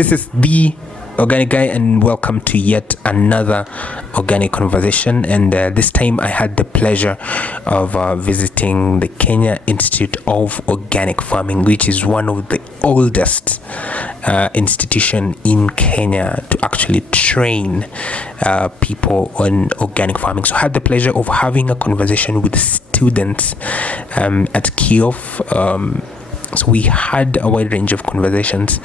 This is the Organic Guy, and welcome to yet another organic conversation. And this time I had the pleasure of visiting the Kenya Institute of Organic Farming, which is one of the oldest institution in Kenya to actually train people on organic farming. So I had the pleasure of having a conversation with students at KIOF. So we had a wide range of conversations,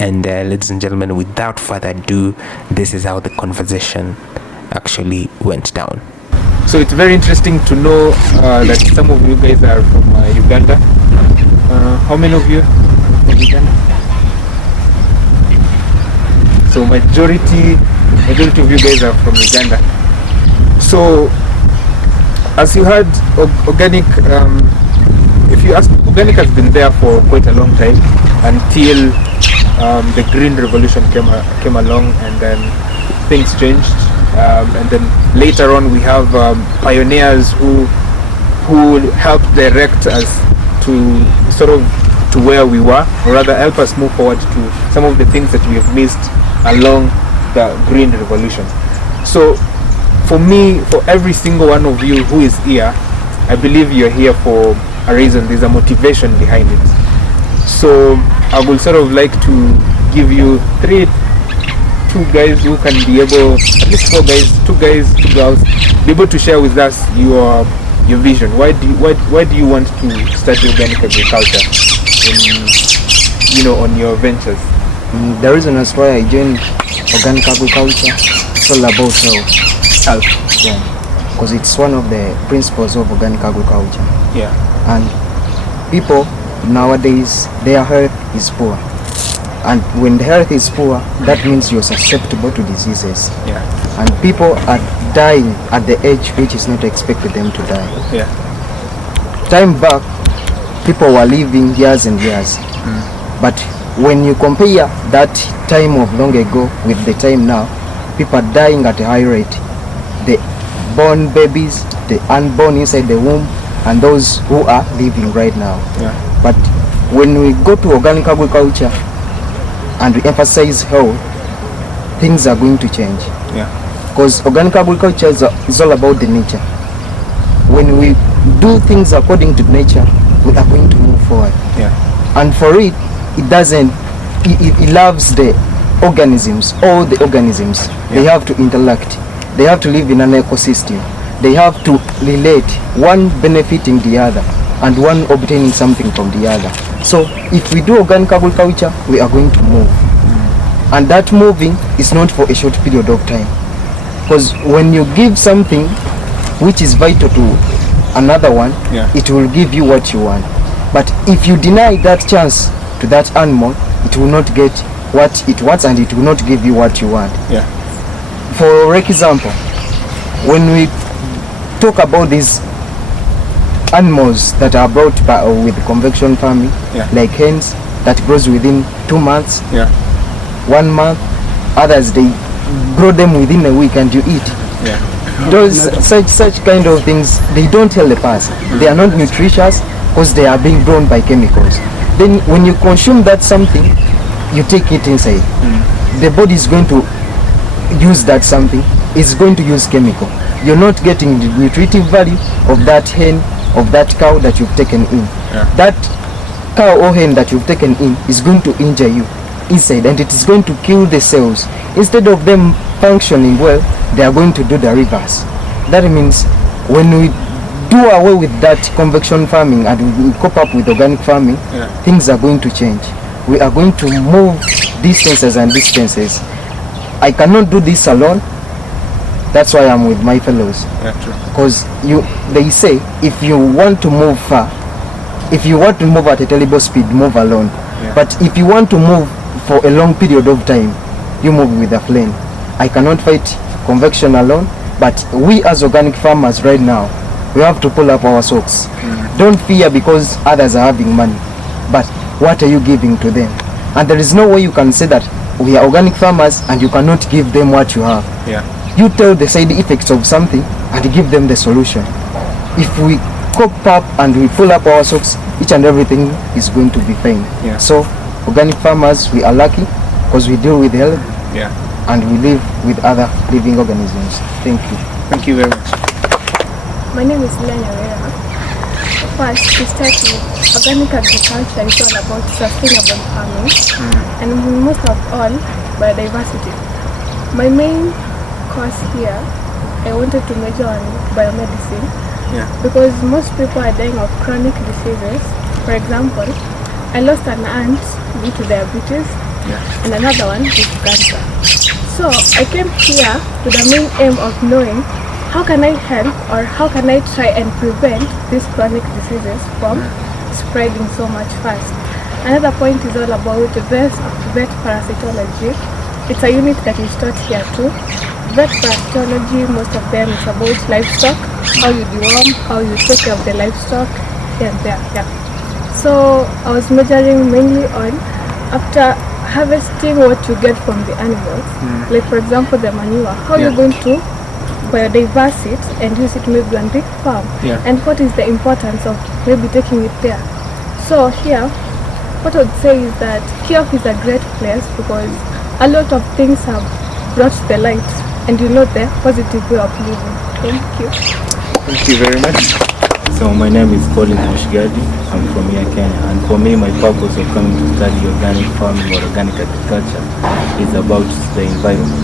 and ladies and gentlemen, without further ado, this is how the conversation actually went down. So it's very interesting to know that some of you guys are from Uganda. How many of you are from Uganda? So majority of you guys are from Uganda. So as you heard, organic, if you ask, organic has been there for quite a long time until the green revolution came along, and then things changed, and then later on we have pioneers who helped direct us to sort of to where we were, or rather help us move forward to some of the things that we have missed along the green revolution. So for me, for every single one of you who is here, I believe you're here for a reason. There's a motivation behind it. So I would sort of like to give you two guys who can be able, at least two girls, be able to share with us your vision. Why do you want to study organic agriculture on your ventures? The reason as why I joined organic agriculture, it's all about health. Yeah, because it's one of the principles of organic agriculture. Yeah. And people nowadays, their health is poor, and when the health is poor, that means you're susceptible to diseases. Yeah. And people are dying at the age which is not expected them to die. Yeah. Time back, people were living years and years, but when you compare that time of long ago with the time now, people are dying at a high rate. The born babies, the unborn inside the womb, and those who are living right now. Yeah. But when we go to organic agriculture and we emphasize health, things are going to change. Yeah. Because organic agriculture is all about the nature. When we do things according to nature, we are going to move forward. Yeah. And for it loves the organisms, all the organisms. Yeah. They have to interact. They have to live in an ecosystem. They have to relate, one benefiting the other and one obtaining something from the other. So if we do organic agriculture, we are going to move. And that moving is not for a short period of time. Because when you give something which is vital to another one, yeah, it will give you what you want. But if you deny that chance to that animal, it will not get what it wants, and it will not give you what you want. Yeah. For example, when we talk about these animals that are brought by, with convection farming, yeah, like hens that grows within 2 months, yeah, 1 month, others they grow them within a week and you eat. Yeah. Those such kind of things, they don't help us. They are not nutritious because they are being grown by chemicals. Then when you consume that something, you take it inside. The body is going to use that something, it's going to use chemical. You're not getting the nutritive value of that hen, of that cow that you've taken in. Yeah. That cow or hen that you've taken in is going to injure you inside, and it is going to kill the cells. Instead of them functioning well, they are going to do the reverse. That means when we do away with that convection farming and we cope up with organic farming, yeah, things are going to change. We are going to move distances and distances. I cannot do this alone. That's why I'm with my fellows. Yeah, true. Because they say, if you want to move far, if you want to move at a terrible speed, move alone. Yeah. But if you want to move for a long period of time, you move with a flame. I cannot fight convection alone, but we as organic farmers right now, we have to pull up our socks. Don't fear because others are having money, but what are you giving to them? And there is no way you can say that we are organic farmers and you cannot give them what you have. Yeah. You tell the side effects of something and give them the solution. If we cope up and we pull up our socks, each and everything is going to be fine. Yeah. So organic farmers, we are lucky because we deal with health Yeah. and we live with other living organisms. Thank you. Thank you very much. My name is Lena Vera. First, to start with, organic agriculture is all about sustainable farming and most of all, biodiversity. My main course here, I wanted to major on biomedicine because most people are dying of chronic diseases. For example, I lost an aunt due to diabetes and another one due to cancer. So I came here with the main aim of knowing how can I help or how can I try and prevent these chronic diseases from spreading so much fast. Another point is all about vet parasitology. It's a unit that is taught here too. Vet parasitology, most of them is about livestock, how you deworm, how you take care of the livestock, here and there. Yeah. So I was majoring mainly on after harvesting what you get from the animals, like for example the manure, how you're going to biodiverse it and use it maybe on big farm, and what is the importance of maybe taking it there. So here, what I would say is that KIOF is a great place because a lot of things have brought to the light and you know the positive way of living. Thank you. Thank you very much. So my name is Colin Mushgadi. I'm from here, Kenya, and for me my purpose of coming to study organic farming or organic agriculture is about the environment.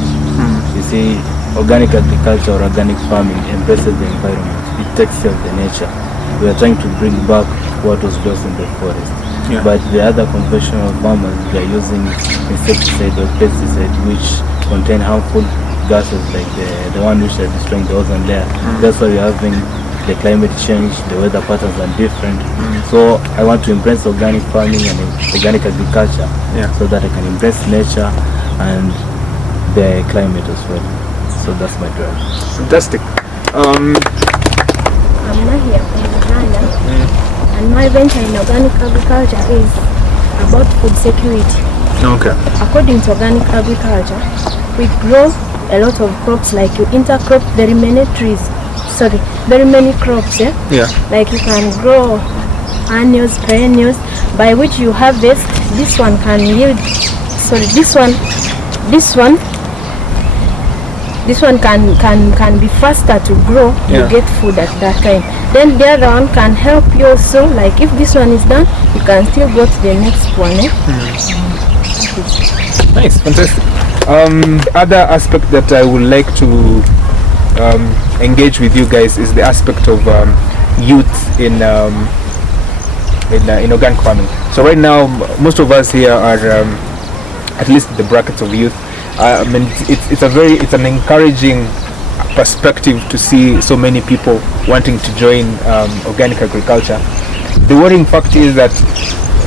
You see, organic agriculture or organic farming embraces the environment. It takes care of the nature. We are trying to bring back what was lost in the forest. But the other conventional farmers, they are using insecticide or pesticide which contain harmful gases like the one which are destroying the ozone layer. That's why we are having the climate change, the weather patterns are different. So I want to embrace organic farming and organic agriculture so that I can embrace nature and the climate as well. So that's my drive. Fantastic. I'm Mahia from Uganda, and my venture in organic agriculture is about food security. Okay. According to organic agriculture, we grow a lot of crops, like you intercrop very many crops, like you can grow annuals, perennials, by which you harvest. This one can yield, this one can be faster to grow. You get food at that time. Then the other one can help you also, like if this one is done, you can still go to the next one. Nice, fantastic. Other aspect that I would like to engage with you guys is the aspect of youth in organic farming. So right now, most of us here are at least the brackets of youth. I mean, it's an encouraging perspective to see so many people wanting to join organic agriculture. The worrying fact is that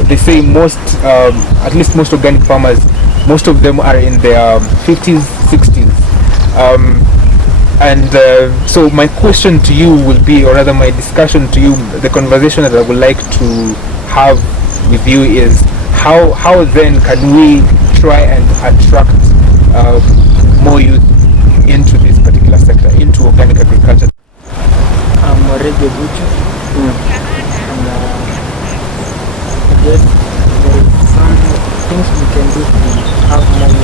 they say at least most organic farmers, most of them are in their 50s, 60s. So my question to you will be, or rather my discussion to you, the conversation that I would like to have with you is how then can we try and attract more youth into this particular sector, into organic agriculture? I'm already a butcher. And I guess there is some things we can do to have more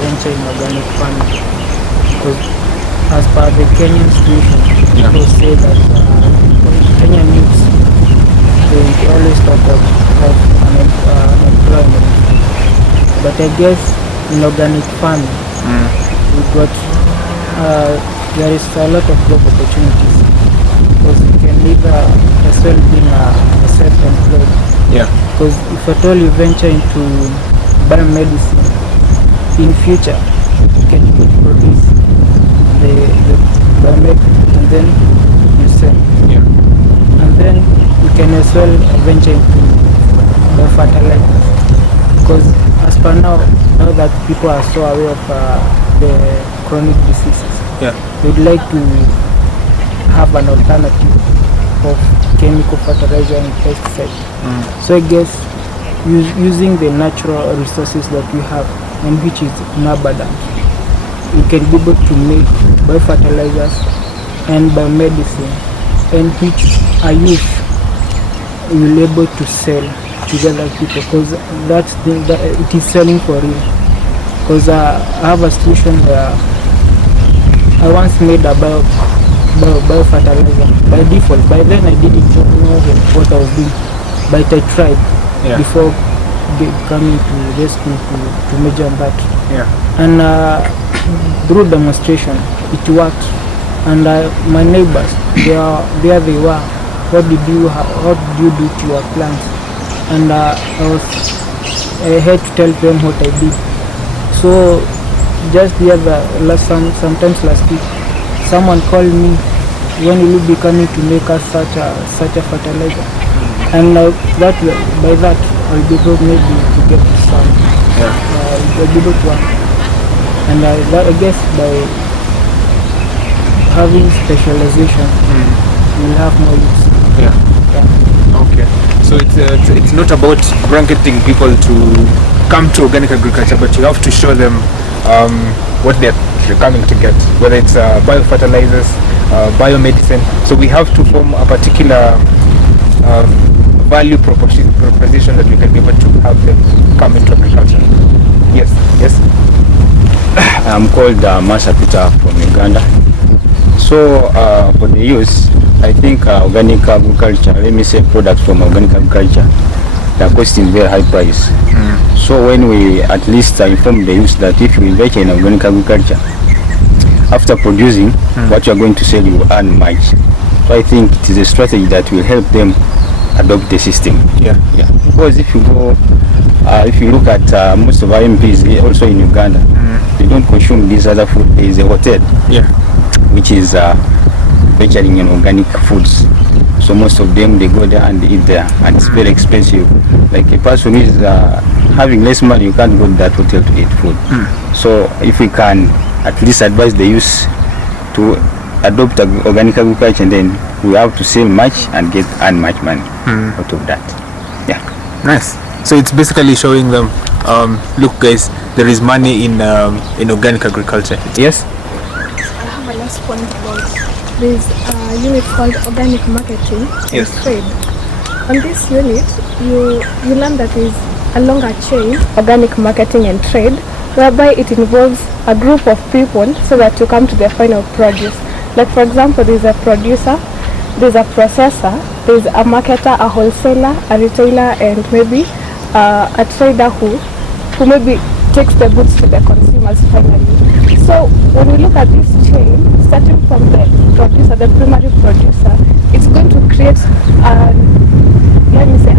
venture in organic farming. Because as per the Kenyan situation, people say that Kenyan youths, they always talk of unemployment. But I guess in organic farming, we got there is a lot of job opportunities, because you can live as well being a self-employed. Because if at all you venture into biomedicine, in future you can produce the biomedicine and then you sell. And then you can as well venture into biofertilizers, because as per now that people are so aware of the chronic diseases, we'd like to have an alternative of chemical fertilizer and pesticide. So I guess using the natural resources that we have, and which is in abundance, we can be able to make biofertilizers and biomedicine, and which are used will be able to sell together people, because that it is selling for real. Because I have a situation where I once made a biofertilizer by default. By then I didn't know what I was doing, but I tried before coming to rescue to major on that. And through demonstration it worked, and my neighbors, there they were, what did you do to your plants? And I had to tell them what I did. So just sometimes last week, someone called me, when will you be coming to make us such a fertilizer? And by that I'll be able maybe to get some. I'll be able to, and I guess by having specialization, we'll have more use. Okay. So it's not about blanketing people to come to organic agriculture, but you have to show them what they're coming to get, whether it's biofertilizers, biomedicine. So we have to form a particular value proposition that we can be able to have them come into agriculture. Yes. I'm called Masha Peter from Uganda. So for the use, I think organic agriculture, let me say products from organic agriculture, they are costing very high price. So when we at least inform the youth that if you invest in organic agriculture, after producing what you are going to sell, you will earn much. So I think it is a strategy that will help them adopt the system. Because if you go, if you look at most of our MPs also in Uganda, they don't consume this other food. There is a hotel, which is venturing in organic foods. So most of them, they go there and eat there, and it's very expensive. Like a person who is having less money, you can't go to that hotel to eat food. So if we can at least advise the youth to adopt organic agriculture, and then we have to sell much and earn much money out of that. Nice. So it's basically showing them, look guys, there is money in organic agriculture. Yes? I have a last point about this unit called organic marketing and trade. On this unit, you learn that there is a longer chain, organic marketing and trade, whereby it involves a group of people so that you come to the final produce. Like for example, there's a producer, there's a processor, there's a marketer, a wholesaler, a retailer, and maybe a trader who maybe takes the goods to the consumers finally. So when we look at this chain, starting from the producer, the primary producer, it's going to create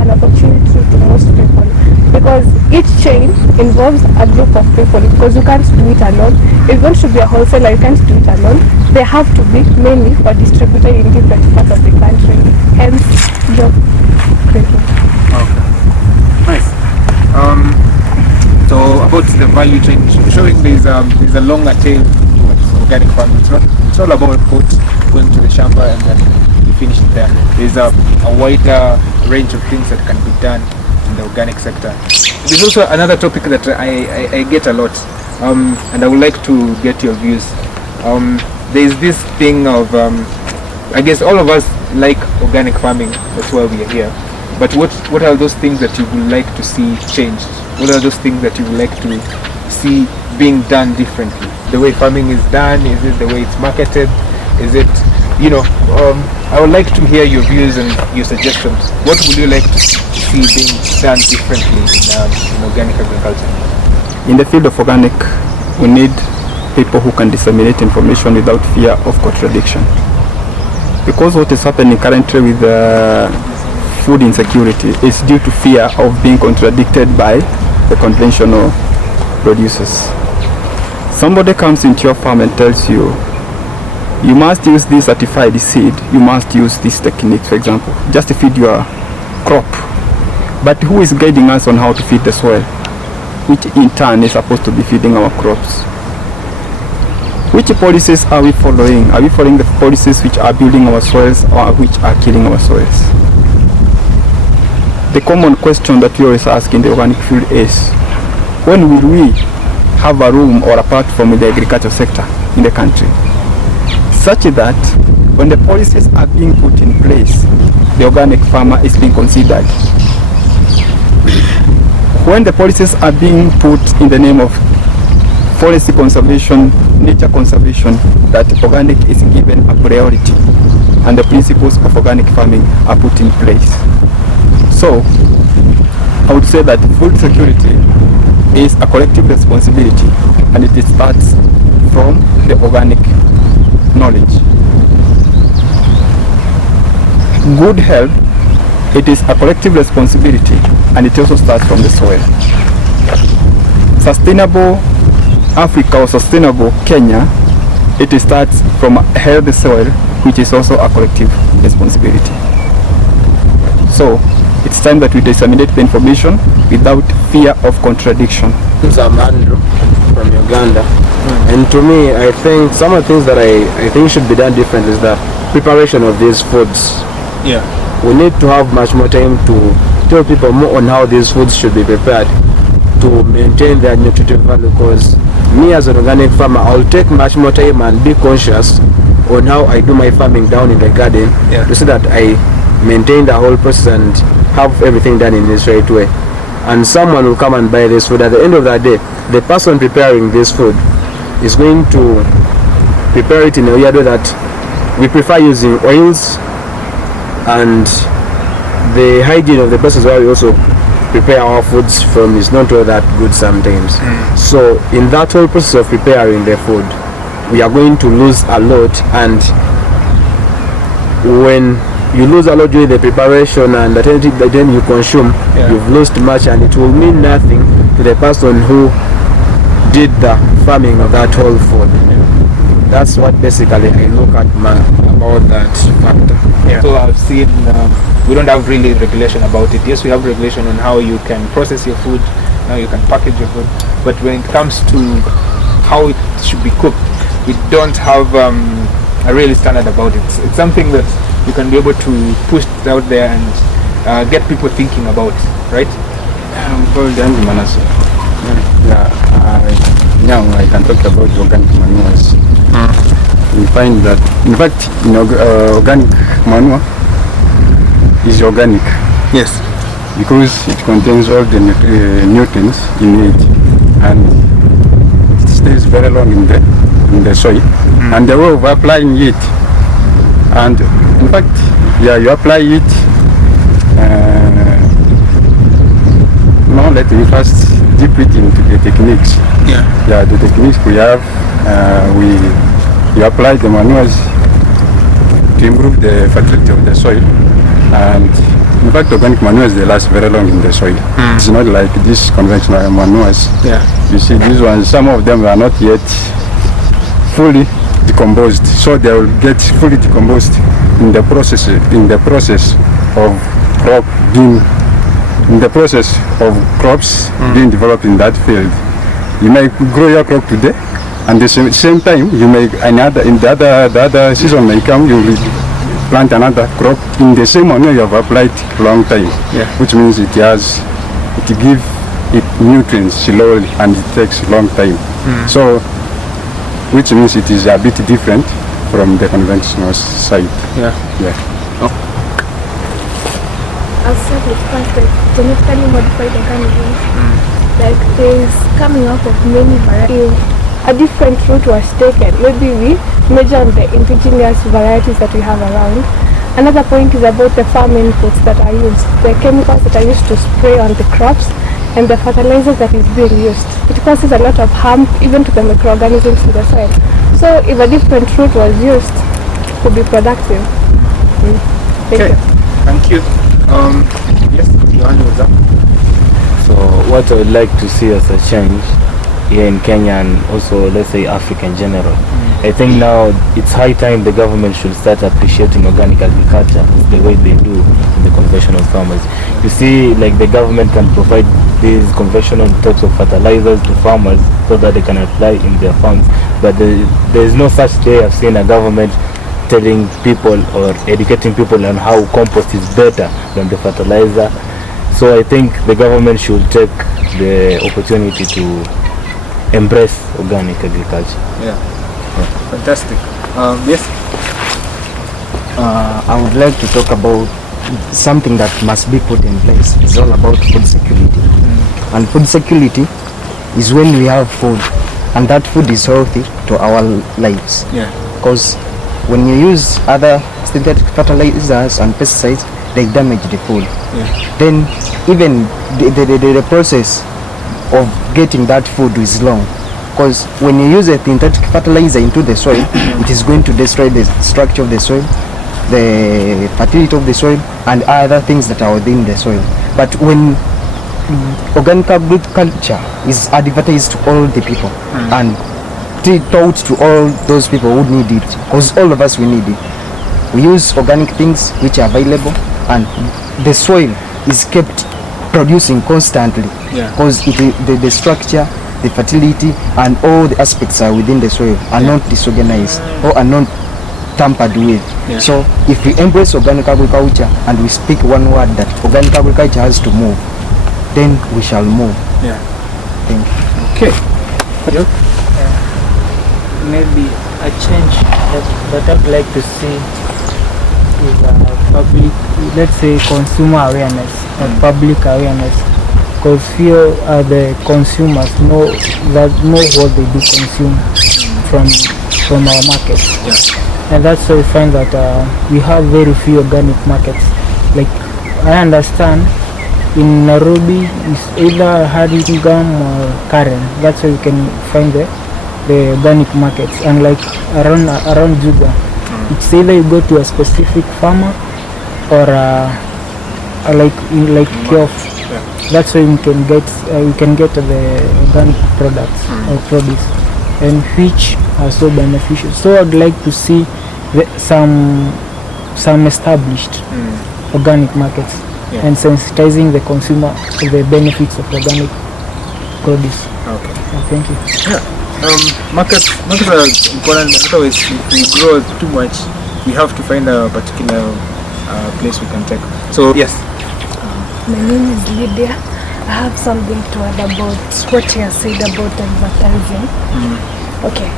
an opportunity to most people, because each chain involves a group of people, because you can't do it alone. If you want to be a wholesaler, you can't do it alone. They have to be mainly or distributed in different parts of the country, hence job creation. Okay. Nice. So about the value chain, showing there's a longer tail towards organic farming. It's not about going to the shamba and then you finish it there. There's a wider range of things that can be done in the organic sector. There's also another topic that I get a lot, and I would like to get your views. There's this thing of, I guess all of us like organic farming, that's why we are here. But what are those things that you would like to see changed? What are those things that you would like to see being done differently? The way farming is done? Is it the way it's marketed? Is it, I would like to hear your views and your suggestions. What would you like to see being done differently in organic agriculture? In the field of organic, we need people who can disseminate information without fear of contradiction. Because what is happening currently with food insecurity is due to fear of being contradicted by the conventional producers. Somebody comes into your farm and tells you, you must use this certified seed, you must use this technique, for example, just to feed your crop. But who is guiding us on how to feed the soil, which in turn is supposed to be feeding our crops? Which policies are we following? Are we following the policies which are building our soils or which are killing our soils? The common question that we always ask in the organic field is, when will we have a room or a platform in the agriculture sector in the country, such that when the policies are being put in place, the organic farmer is being considered? when the policies are being put in the name of forest conservation, nature conservation, that organic is given a priority and the principles of organic farming are put in place. So I would say that food security is a collective responsibility, and it starts from the organic knowledge. Good health, it is a collective responsibility, and it also starts from the soil. Sustainable Africa or sustainable Kenya, it starts from a healthy soil, which is also a collective responsibility. So it's time that we disseminate the information without fear of contradiction. I'm Andrew from Uganda, and to me, I think some of the things that I think should be done different is the preparation of these foods. Yeah. We need to have much more time to tell people more on how these foods should be prepared to maintain their nutritive value, because me as an organic farmer, I'll take much more time and be conscious on how I do my farming down in the garden, to see that I maintain the whole process and have everything done in this right way. And someone will come and buy this food. At the end of the day, the person preparing this food is going to prepare it in a way that we prefer using oils, and the hygiene of the places where we also prepare our foods from is not all that good sometimes. So in that whole process of preparing the food, we are going to lose a lot, and when you lose a lot during the preparation and the time you consume, you've lost much, and it will mean nothing to the person who did the farming of that whole food. That's what basically I look at about that factor. So I've seen we don't have really regulation about it. Yes, we have regulation on how you can process your food, how you can package your food, but when it comes to how it should be cooked, we don't have a really standard about it. It's something that you can be able to push out there and get people thinking about, right? Now I can talk about organic manures. We find that, in fact, organic manure is organic. Yes. Because it contains all the nutrients in it, and it stays very long in the soil. And the way of applying it, and in fact, you apply it. Let me first dip it into the techniques. The techniques we have, you apply the manures to improve the fertility of the soil, and in fact organic manures, they last very long in the soil. It's not like these conventional manures. You see these ones, some of them are not yet fully decomposed, so they will get fully decomposed in the process of crop being crops being developed in that field. You may grow your crop today, and at the same time you may the other season may come, you will plant another crop in the same manure you have applied long time. Which means it gives it nutrients slowly, and it takes long time. So which means it is a bit different from the conventional side. I'll start with first, like genetically modified organisms. Like there's coming up of many varieties. A different route was taken. Maybe we measure the indigenous varieties that we have around. Another point is about the farm inputs that are used, the chemicals that are used to spray on the crops, and the fertilizers that is being used. It causes a lot of harm even to the microorganisms in the soil. So if a different route was used, it could be productive. Thank you. Yes, Johan was up. So what I would like to see as a change here in Kenya, and also let's say Africa in general, I think now it's high time the government should start appreciating organic agriculture the way they do in the conventional farmers. You see, like the government can provide these conventional types of fertilizers to farmers so that they can apply in their farms, but there is no such day I've seen a government telling people or educating people on how compost is better than the fertilizer. So I think the government should take the opportunity to embrace organic agriculture. Fantastic. Yes. I would like to talk about something that must be put in place. It's all about food security. And food security is when we have food, and that food is healthy to our lives. Yeah. Because when you use other synthetic fertilizers and pesticides, they damage the food. Yeah. Then even the process of getting that food is long. Because when you use a synthetic fertilizer into the soil, it is going to destroy the structure of the soil, the fertility of the soil, and other things that are within the soil. But when organic agriculture is advertised to all the people and taught to all those people who need it, because all of us we need it. We use organic things which are available, and the soil is kept producing constantly, because the structure, the fertility, and all the aspects are within the soil, are not disorganized or are not tampered with. So if we embrace organic agriculture and we speak one word that organic agriculture has to move, then we shall move. Yeah. Thank you. Okay. Yep. Maybe a change that I'd like to see is public, let's say consumer awareness or public awareness, because few the consumers know what they do consume from our markets. And that's why we find that we have very few organic markets. Like I understand in Nairobi it's either Haringam or Karen. That's where you can find the organic markets. And like around Juga, it's either you go to a specific farmer or like KIOF. That's where you can get the organic products or produce, and which are so beneficial. So I'd like to see some established organic markets and sensitizing the consumer to the benefits of organic produce. Okay. Thank you. Markets are important. Otherwise, if we grow too much, we have to find a particular place we can take. So yes. My name is Lydia. I have something to add about what you said about advertising. Okay.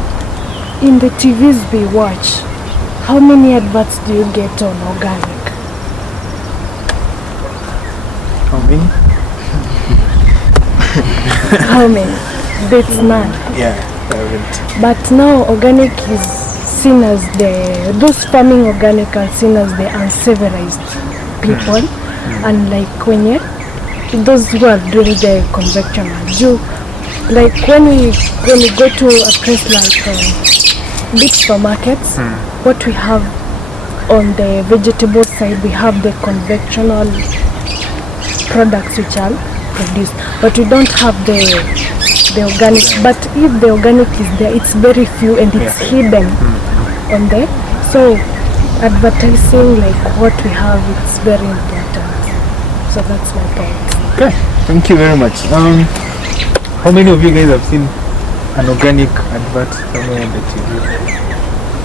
In the TVs we watch, how many adverts do you get on organic? How many? How many? That's none. Yeah, I haven't. But now organic is seen as those farming organic are seen as the uncivilized people. And like when those who are doing the conventional do, like when we go to a place like big supermarkets, what we have on the vegetable side, we have the conventional products which are produced, but we don't have the organic. But if the organic is there, it's very few and it's hidden on there. So advertising like what we have, it's very important. So that's my point. Okay, thank you very much. How many of you guys have seen an organic advert somewhere on the TV?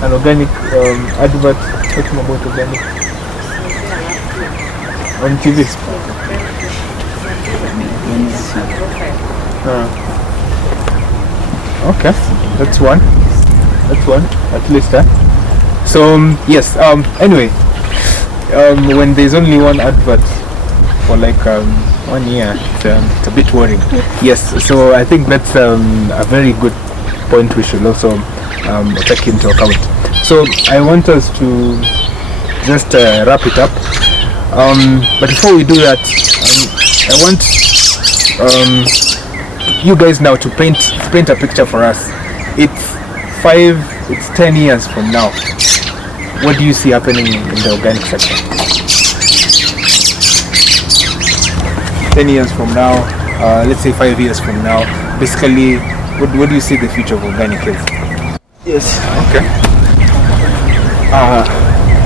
An organic advert talking about organic on TV? Okay, that's one. At least, So yes. Anyway, when there's only one advert for like 1 year, it's a bit worrying. Yes, so I think that's a very good point we should also take into account. So I want us to just wrap it up. But before we do that, I want you guys now to paint a picture for us. It's 10 years from now. What do you see happening in the organic sector? 10 years from now, let's say 5 years from now, basically, what do you see the future of organic is? Yes. Okay.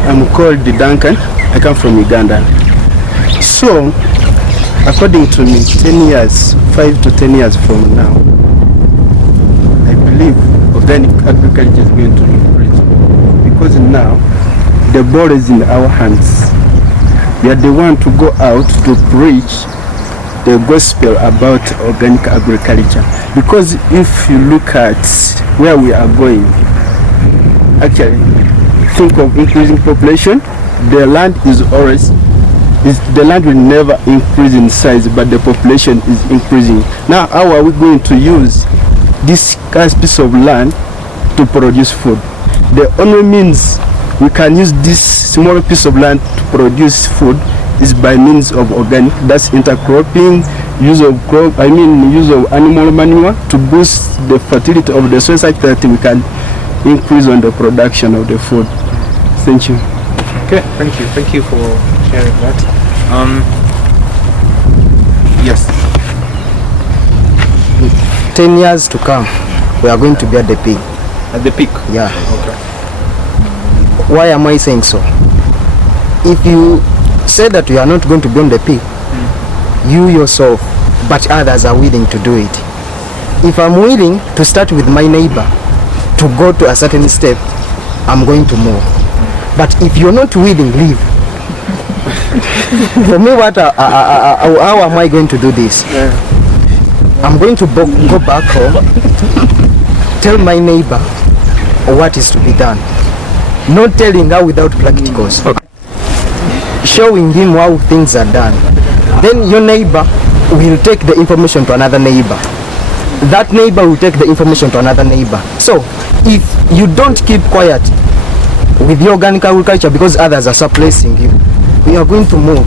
I'm called Duncan. I come from Uganda. So, according to me, 10 years, 5 to 10 years from now, I believe organic agriculture is going to increase. Because now, the ball is in our hands. We are the one to go out to preach the gospel about organic agriculture. Because if you look at where we are going, actually, think of increasing population, the land is always the land will never increase in size, but the population is increasing. Now, how are we going to use this scarce piece of land to produce food? The only means we can use this small piece of land to produce food is by means of organic, that's intercropping, use of animal manure to boost the fertility of the soil such that we can increase on the production of the food. Thank you. Okay, thank you for sharing that. Yes. 10 years to come, we are going to be at the peak. At the peak? Yeah. Okay. Why am I saying so? If you say that you are not going to be on the peak, you yourself, but others are willing to do it. If I'm willing to start with my neighbor to go to a certain step, I'm going to move. But if you're not willing, leave. For me, how am I going to do this? I'm going to go back home, tell my neighbor what is to be done. Not telling her without practicals. Okay. Showing him how things are done. Then your neighbor will take the information to another neighbor. That neighbor will take the information to another neighbor. So, if you don't keep quiet with the organic agriculture because others are suppressing you, we are going to move.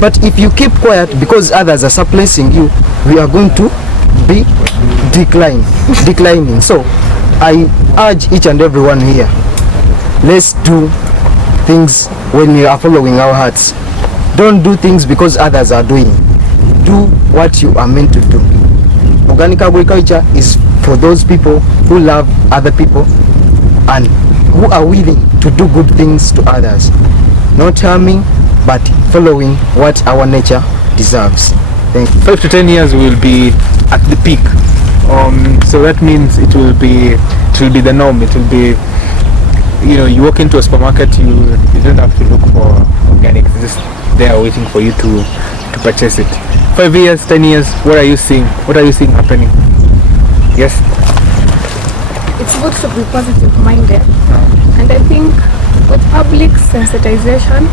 But if you keep quiet because others are suppressing you, we are going to be declining. So, I urge each and everyone here, let's do things when we are following our hearts. Don't do things because others are doing. Do what you are meant to do. Organic agriculture is for those people who love other people and who are willing to do good things to others. Not harming, but following what our nature deserves. Thank you. 5 to 10 years we will be at the peak. So that means it will be the norm. It will be, you walk into a supermarket, you don't have to look for organic. It's just there waiting for you to purchase it. 5 years, 10 years, what are you seeing? What are you seeing happening? Yes? It's good to be positive minded, and I think with public sensitization,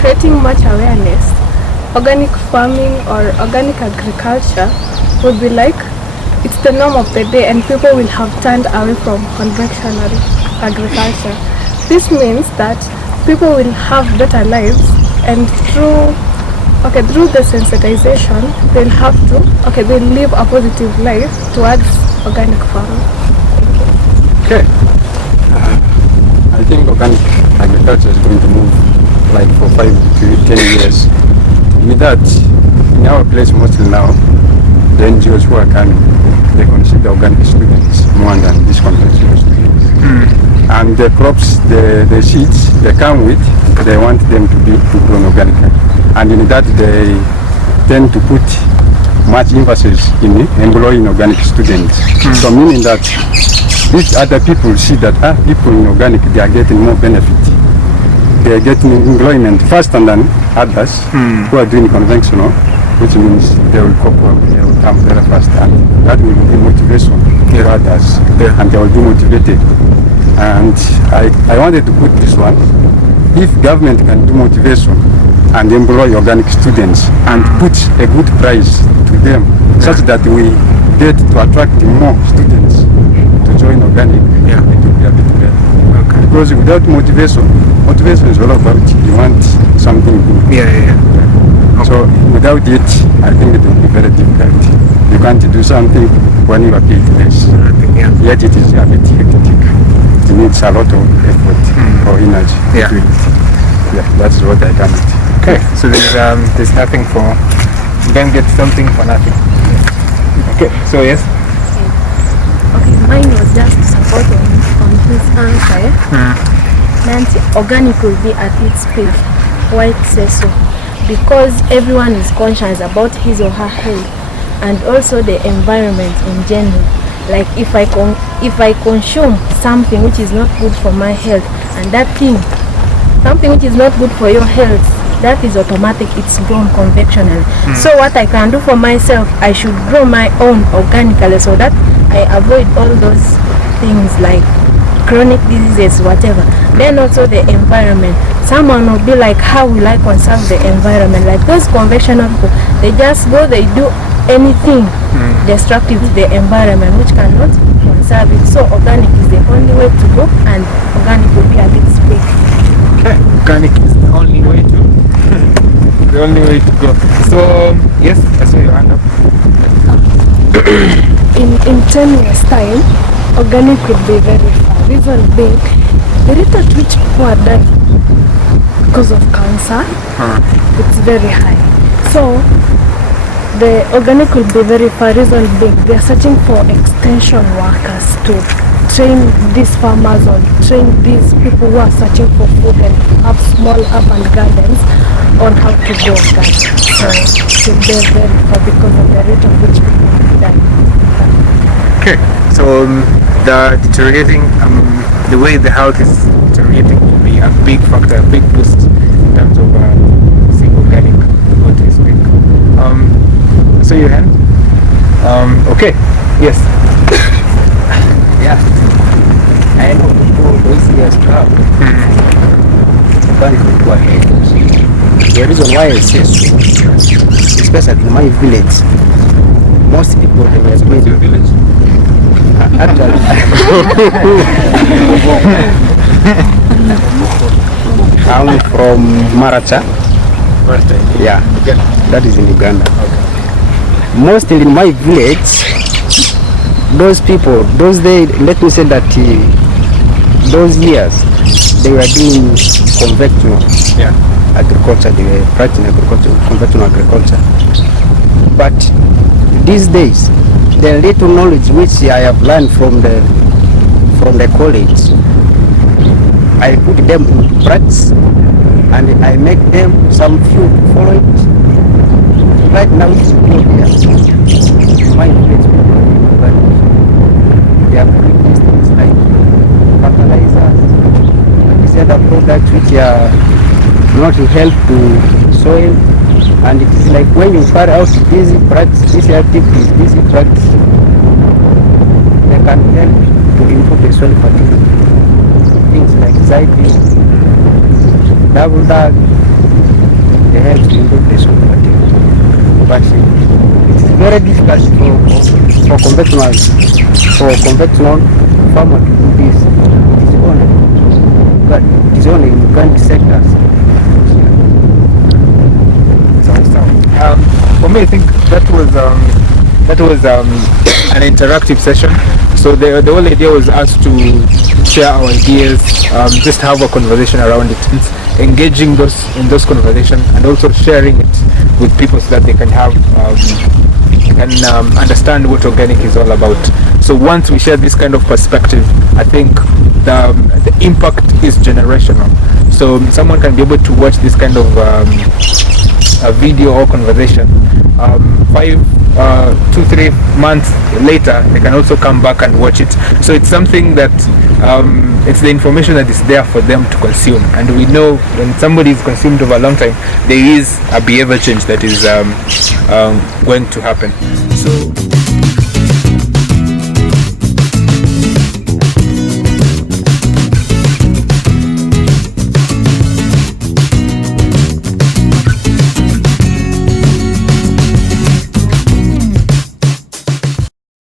creating much awareness, organic farming or organic agriculture would be like it's the norm of the day, and people will have turned away from conventional agriculture. This means that people will have better lives, and through the sensitization, they'll live a positive life towards organic farming. Okay. I think organic agriculture is going to move like for 5 to 10 years. With that, in our place mostly now, the NGOs who are coming, they consider organic students more than these conventional students. And the crops, the seeds they come with, they want them to be grown organically. And in that they tend to put much emphasis in employing organic students. So meaning that these other people see that people in organic, they are getting more benefit. They are getting employment faster than others who are doing conventional, which means they will cope up, they will come very fast, and that will be motivation for others, and they will be motivated. And I wanted to put this one: if government can do motivation and employ organic students and put a good price to them, such that we get to attract more students to join organic, it will be a bit better. Okay. Because without motivation is all about you want something good. So without it, I think it will be very difficult. You can't do something when you are paid less. Yet it is a bit hectic. It needs a lot of effort or energy to do it. Yeah, that's what I can do. Okay, so there's nothing for, you can get something for nothing. Okay, so yes? Okay, mine was just to support on his answer. Nancy, organic will be at its peak. Why say so? Because everyone is conscious about his or her health and also the environment in general. Like if I consume something which is not good for my health, and that thing, something which is not good for your health, that is automatic, it's grown conventionally. So what I can do for myself, I should grow my own organically so that I avoid all those things like chronic diseases, whatever. Then also the environment. someone will be like, how will I conserve the environment? Like those conventional people, they just go, they do anything destructive to the environment which cannot conserve it. So organic is the only way to go, and organic will be at its peak. Okay, organic is the only way to the only way to go. So yes, I saw your hand up. In 10 years time, organic will be very far. Reason being, the rate at which people are dying because of cancer, it's very high. So the organic will be very far. Reason being, they are searching for extension workers to train these farmers or train these people who are searching for food and have small urban gardens on how to go organic. So it's very far because of the rate at which people die. Okay, so the deteriorating, the way the health is deteriorating will be a big factor, a big boost in terms of seeing organic go to its peak. So your hand? Okay, yes. Yeah. I know before those years come, organic will go ahead. The reason why I say so, especially in my village, most people they were going Your village? actually. I'm from Maracha. Yeah, that is in Uganda. Mostly in my village, those people, those days, let me say that those years, they were doing conventional agriculture, they were practicing agriculture, conventional agriculture. But these days, the little knowledge which I have learned from the college, I put them in practice and I make them some few to follow it. Right now it's good here. My village people, but they are putting these things like fertilizers and these other products which are not to help to soil. And it is like when you carry out these practice, these activities, these practice, they can help to improve the soil fertility. Things like zypin, double dug, they help to improve the soil fertility. But it is very difficult for conventional farmer to do this. It is only in Uganda sectors. For me, I think that was an interactive session. So the whole idea was us to share our ideas, just have a conversation around it, engaging in those conversations, and also sharing it with people so that they can have understand what organic is all about. So once we share this kind of perspective, I think the impact is generational. So someone can be able to watch this kind of a video or conversation 2-3 months later, they can also come back and watch it. So it's something that it's the information that is there for them to consume, and we know when somebody is consumed over a long time, there is a behavior change that is going to happen. So